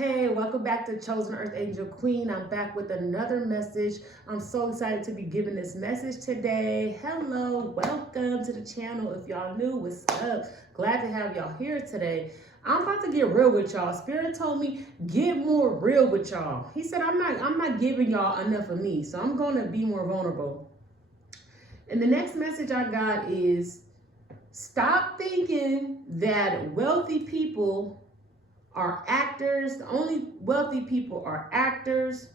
Hey, welcome back to Chosen Earth Angel Queen. I'm back with another message. I'm so excited to be giving this message today. Hello, welcome to the channel. If y'all new, what's up? Glad to have y'all here today. I'm about to get real with y'all. Spirit told me get more real with y'all. He said I'm not giving y'all enough of me, so I'm going to be more vulnerable. And the next message I got is stop thinking that wealthy people are actors. The only wealthy people are actors,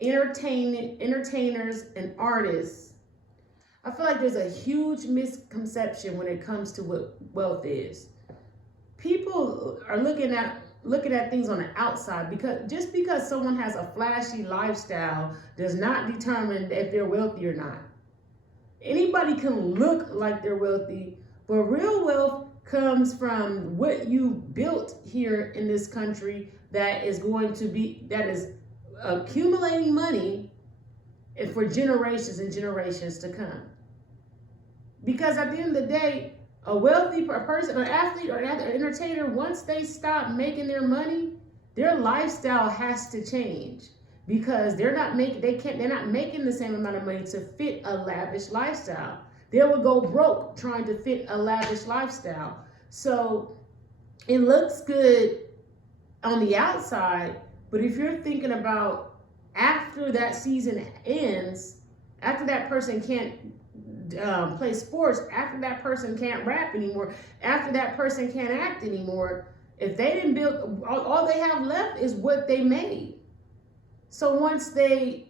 entertainers, and artists. I feel like there's a huge misconception when it comes to what wealth is. People are looking at things on the outside, because just because someone has a flashy lifestyle does not determine if they're wealthy or not. Anybody can look like they're wealthy, but real wealth comes from what you built here in this country that is accumulating money for generations and generations to come. Because at the end of the day, a wealthy person, an athlete, or an entertainer, once they stop making their money, their lifestyle has to change, because they're not making the same amount of money to fit a lavish lifestyle. They will go broke trying to fit a lavish lifestyle. So it looks good on the outside, but if you're thinking about after that season ends, after that person can't play sports, after that person can't rap anymore, after that person can't act anymore, if they didn't build, all they have left is what they made. So once they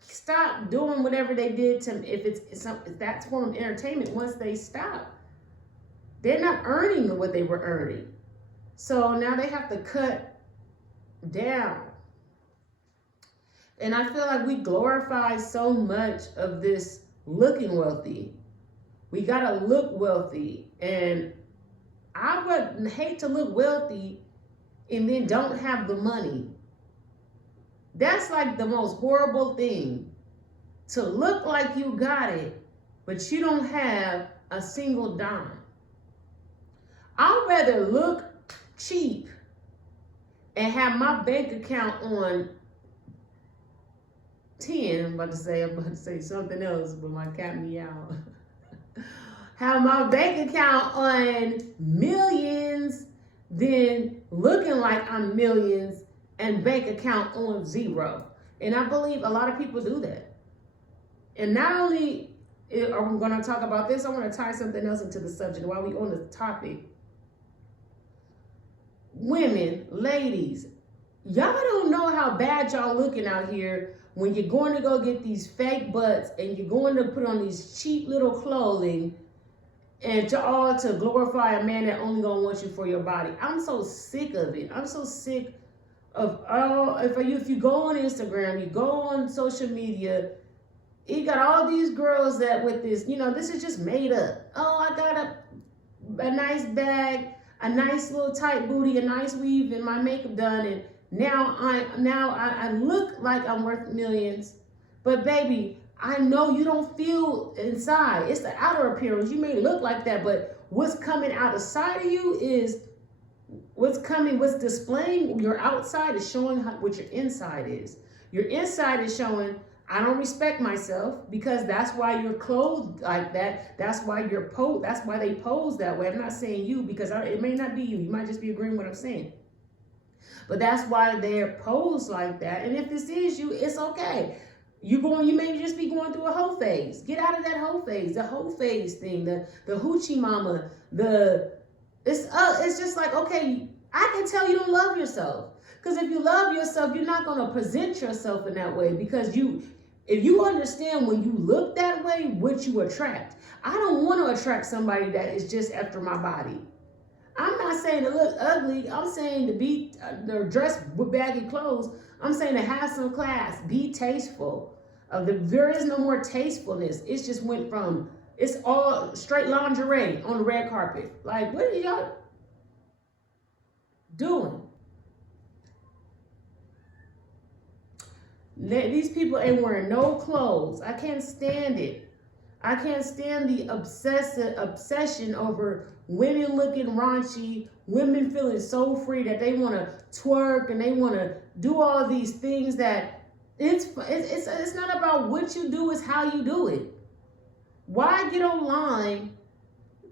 stop doing whatever they did to, if that's form of entertainment, once they stop, they're not earning what they were earning. So now they have to cut down. And I feel like we glorify so much of this looking wealthy. We gotta look wealthy. And I would hate to look wealthy and then don't have the money. That's like the most horrible thing. To look like you got it, but you don't have a single dime. I'd rather look cheap and have my bank account on 10. I'm about to say something else, but my cat meow. Have my bank account on millions than looking like I'm millions and bank account on zero. And I believe a lot of people do that. And not only are we going to talk about this, I want to tie something else into the subject while we on the topic. Women, ladies, y'all don't know how bad y'all looking out here when you're going to go get these fake butts and you're going to put on these cheap little clothing and to glorify a man that only gonna want you for your body. I'm so sick of it. I'm so sick of if you go on Instagram, you go on social media, you got all these girls that with this, this is just made up. Oh, I got a nice bag, a nice little tight booty, a nice weave, and my makeup done, and now I look like I'm worth millions. But baby, I know you don't feel inside. It's the outer appearance. You may look like that, but what's coming out the side of you is what's displaying your outside is showing what your inside is. Your inside is showing, I don't respect myself, because that's why you're clothed like that. That's why that's why they pose that way. I'm not saying you, because it may not be you. You might just be agreeing with what I'm saying. But that's why they're posed like that. And if this is you, it's okay. You may just be going through a hoe phase. Get out of that hoe phase. The hoe phase thing, the hoochie mama, it's just like, okay, I can tell you don't love yourself. Because if you love yourself, you're not going to present yourself in that way, because if you understand when you look that way, what you attract. I don't want to attract somebody that is just after my body. I'm not saying to look ugly. I'm saying to be dressed with baggy clothes. I'm saying to have some class, be tasteful. There is no more tastefulness. It's just went from, it's all straight lingerie on the red carpet. Like, what are y'all doing? These people ain't wearing no clothes. I can't stand it. I can't stand the obsession over women looking raunchy, women feeling so free that they want to twerk and they want to do all these things that it's not about what you do, it's how you do it. Why get online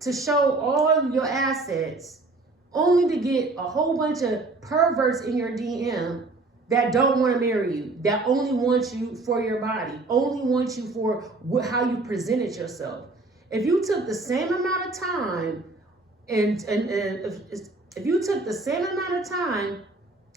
to show all your assets only to get a whole bunch of perverts in your DM that don't want to marry you, that only want you for your body, only want you for how you presented yourself? If you took the same amount of time and if you took the same amount of time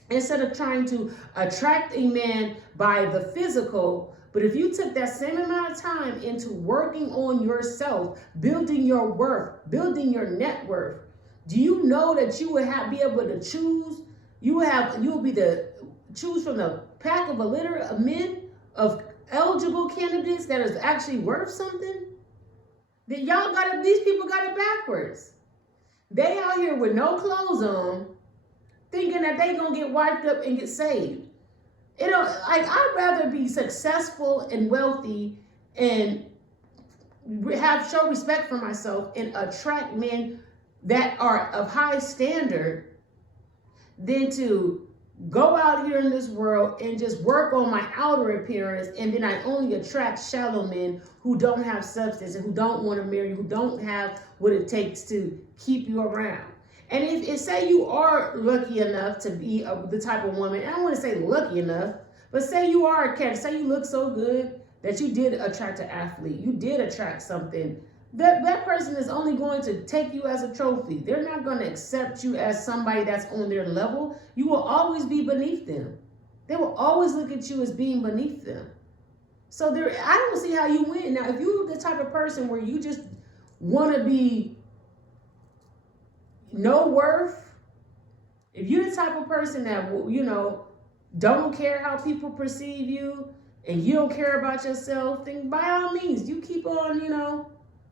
instead of trying to attract a man by the physical, but if you took that same amount of time into working on yourself, building your worth, building your net worth, do you know that you would be able to choose? You will be the choose from the pack of a litter of men, of eligible candidates that is actually worth something? Then these people got it backwards. They out here with no clothes on, thinking that they gonna get wiped up and get saved. I'd rather be successful and wealthy and show respect for myself and attract men that are of high standard than to go out here in this world and just work on my outer appearance, and then I only attract shallow men who don't have substance and who don't want to marry you, who don't have what it takes to keep you around. And if say you are lucky enough to be the type of woman, and I don't want to say lucky enough, but say you are a catch, say you look so good that you did attract an athlete, you did attract something, that person is only going to take you as a trophy. They're not going to accept you as somebody that's on their level. You will always be beneath them. They will always look at you as being beneath them. So I don't see how you win. Now, if you're the type of person where you just want to be no worth, if you're the type of person that, don't care how people perceive you and you don't care about yourself, then by all means, you keep on,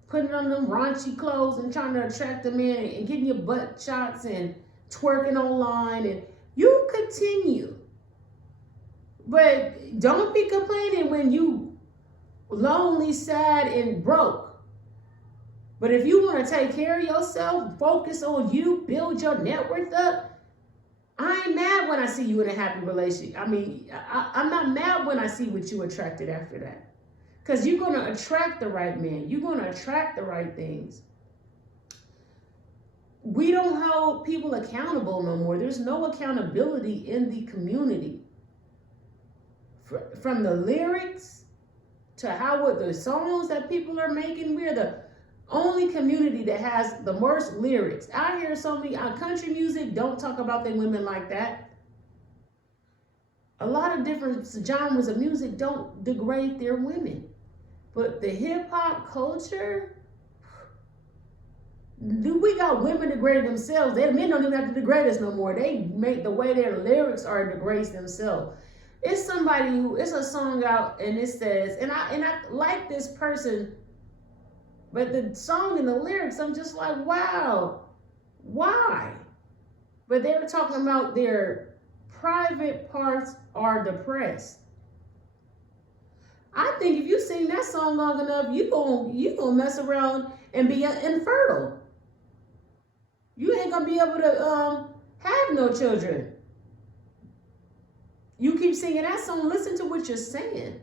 putting on them raunchy clothes and trying to attract them in and getting your butt shots and twerking online, and you continue. But don't be complaining when you lonely, sad, and broke. But if you want to take care of yourself, focus on you, build your net worth up, I ain't mad when I see you in a happy relationship. I'm not mad when I see what you attracted after that. Because you're going to attract the right man. You're going to attract the right things. We don't hold people accountable no more. There's no accountability in the community. From the lyrics to what the songs that people are making, we're the only community that has the most lyrics. I hear so many country music don't talk about their women like that. A lot of different genres of music don't degrade their women. But the hip hop culture, we got women degrading themselves. Men don't even have to degrade us no more. They make the way their lyrics are degrades themselves. It's a song out and it says, and I like this person, but the song and the lyrics, I'm just like, wow, why? But they were talking about their private parts are depressed. I think if you sing that song long enough, you gonna mess around and be infertile. You ain't gonna be able to have no children. You keep singing that song, listen to what you're saying.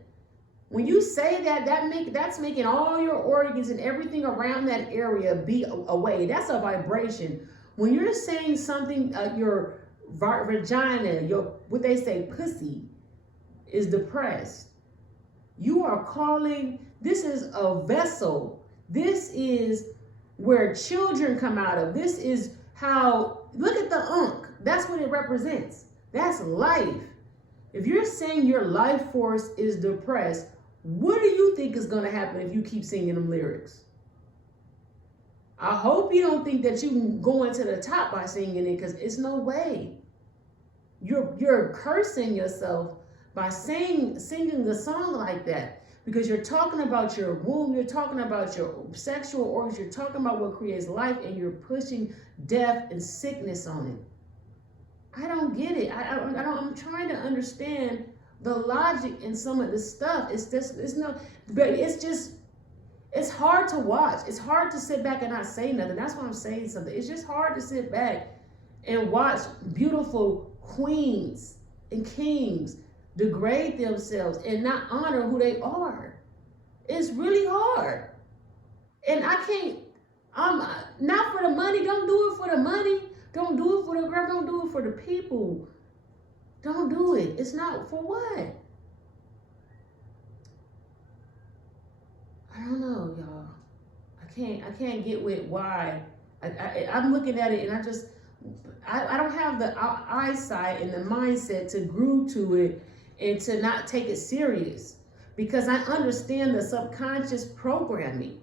When you say that's making all your organs and everything around that area be away. That's a vibration. When you're saying something, your vagina, what they say, pussy, is depressed. You are calling, this is a vessel. This is where children come out of. This is how, look at the unk. That's what it represents. That's life. If you're saying your life force is depressed, what do you think is going to happen if you keep singing them lyrics? I hope you don't think that you can go into the top by singing it, because it's no way. You're cursing yourself by singing the song like that, because you're talking about your womb, you're talking about your sexual organs, you're talking about what creates life, and you're pushing death and sickness on it. I don't get it. I'm trying to understand the logic in some of this stuff. But It's hard to watch. It's hard to sit back and not say nothing. That's why I'm saying something. It's just hard to sit back and watch beautiful queens and kings degrade themselves and not honor who they are. It's really hard. And I can't, I'm not for the money. Don't do it for the money. Don't do it for the girl. Don't do it for the people. Don't do it. It's not for what? I don't know, y'all. I can't get with why. I'm looking at it and I don't have the eyesight and the mindset to groove to it and to not take it serious, because I understand the subconscious programming.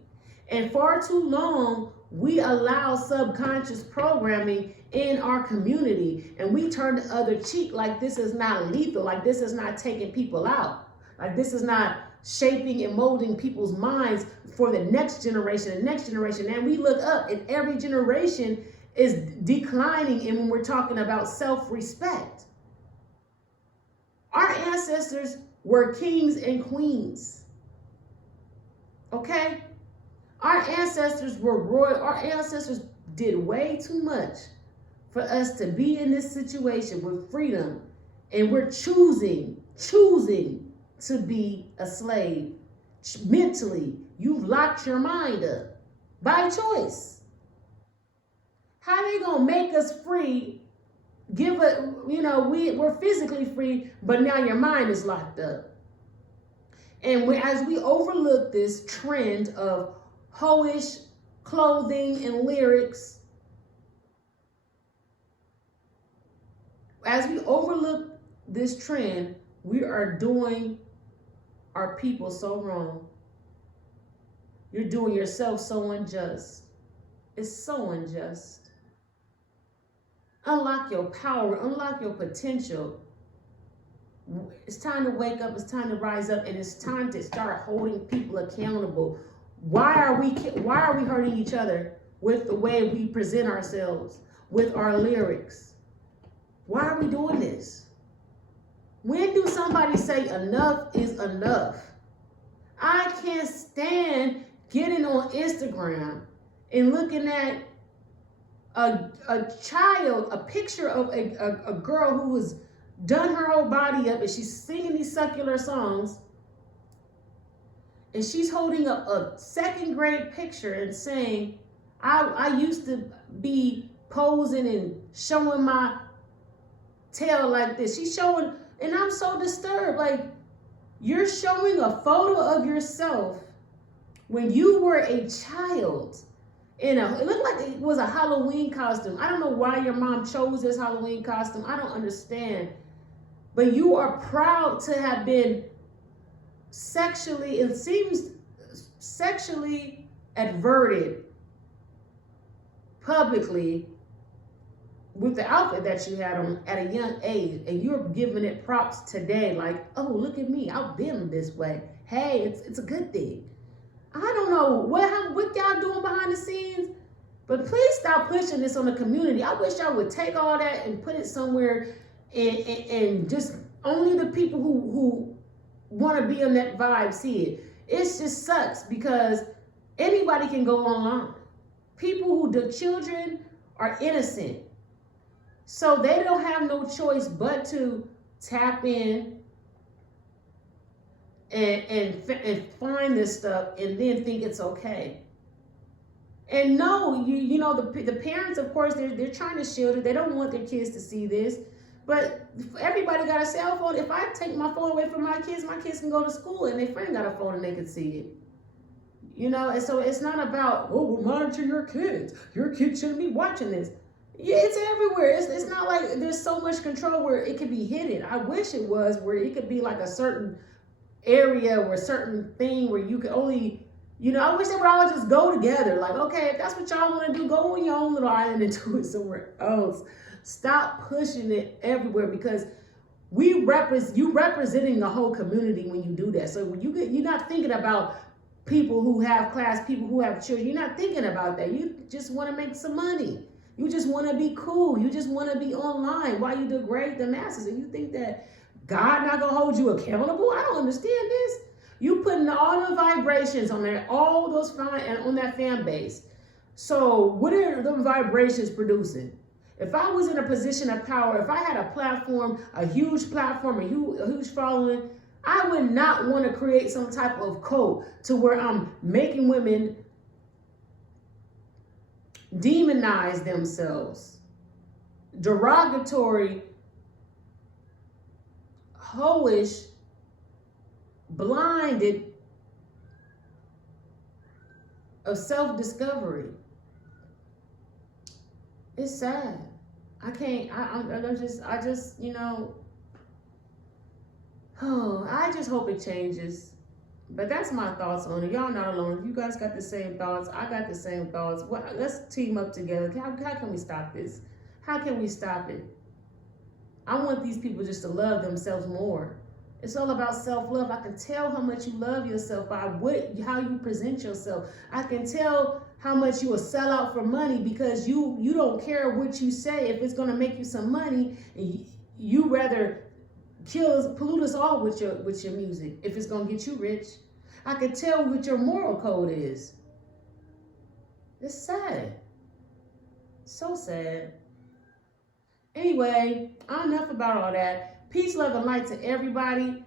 And far too long, we allow subconscious programming in our community, and we turn the other cheek like this is not lethal, like this is not taking people out, like this is not shaping and molding people's minds for the next generation and next generation. And we look up and every generation is declining. And when we're talking about self-respect, our ancestors were kings and queens. Okay? Our ancestors were royal. Our ancestors did way too much for us to be in this situation with freedom. And we're choosing to be a slave. Mentally, you've locked your mind up by choice. How they gonna make us free? Give it, we're physically free, but now your mind is locked up. And as we overlook this trend of hoish clothing and lyrics, as we overlook this trend, we are doing our people so wrong. You're doing yourself so unjust. It's so unjust. Unlock your power, unlock your potential. It's time to wake up, it's time to rise up, and it's time to start holding people accountable. Why are we hurting each other with the way we present ourselves, with our lyrics? Why are we doing this? When do somebody say enough is enough? I can't stand getting on Instagram and looking at a child, a picture of a girl who has done her whole body up and she's singing these secular songs, and she's holding up a second grade picture and saying, I used to be posing and showing my tail like this. She's showing, and I'm so disturbed. Like, you're showing a photo of yourself when you were a child. It looked like it was a Halloween costume. I don't know why your mom chose this Halloween costume. I don't understand. But you are proud to have been sexually adverted publicly with the outfit that you had on at a young age, and you're giving it props today, like, oh, look at me, I've been this way. Hey, it's a good thing. I don't know what y'all doing behind the scenes, but please stop pushing this on the community. I wish y'all would take all that and put it somewhere, and just only the people who want to be on that vibe see it. It just sucks because anybody can go online. The children are innocent. So they don't have no choice but to tap in and find this stuff and then think it's okay. And no, the parents, of course, they're trying to shield it. They don't want their kids to see this. But everybody got a cell phone. If I take my phone away from my kids can go to school and their friend got a phone and they can see it. And so it's not about, well, monitor your kids. Your kids shouldn't be watching this. Yeah, it's everywhere. It's not like there's so much control where it could be hidden. I wish it was where it could be like a certain area or a certain thing where you could only, I wish they would all just go together. Like, okay, if that's what y'all want to do, go on your own little island and do it somewhere else. Stop pushing it everywhere, because you representing the whole community when you do that. So when you're not thinking about people who have class, people who have children. You're not thinking about that. You just want to make some money. You just want to be cool. You just want to be online while you degrade the masses. And you think that God not going to hold you accountable? I don't understand this. You putting all the vibrations on there, all those on that fan base. So what are the vibrations producing? If I was in a position of power, if I had a platform, a huge following, I would not want to create some type of cult to where I'm making women demonize themselves. Derogatory, hoish, blinded of self-discovery. It's sad. I can't, I just, I just hope it changes. But that's my thoughts on it. Y'all not alone. If you guys got the same thoughts, I got the same thoughts. Let's team up together. How can we stop this? How can we stop it? I want these people just to love themselves more. It's all about self-love. I can tell how much you love yourself by how you present yourself. I can tell how much you will sell out for money because you don't care what you say. If it's going to make you some money, you rather pollute us all with your music if it's going to get you rich. I can tell what your moral code is. It's sad. So sad. Anyway, enough about all that. Peace, love, and light to everybody.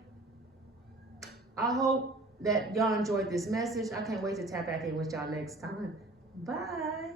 I hope that y'all enjoyed this message. I can't wait to tap back in with y'all next time. Bye.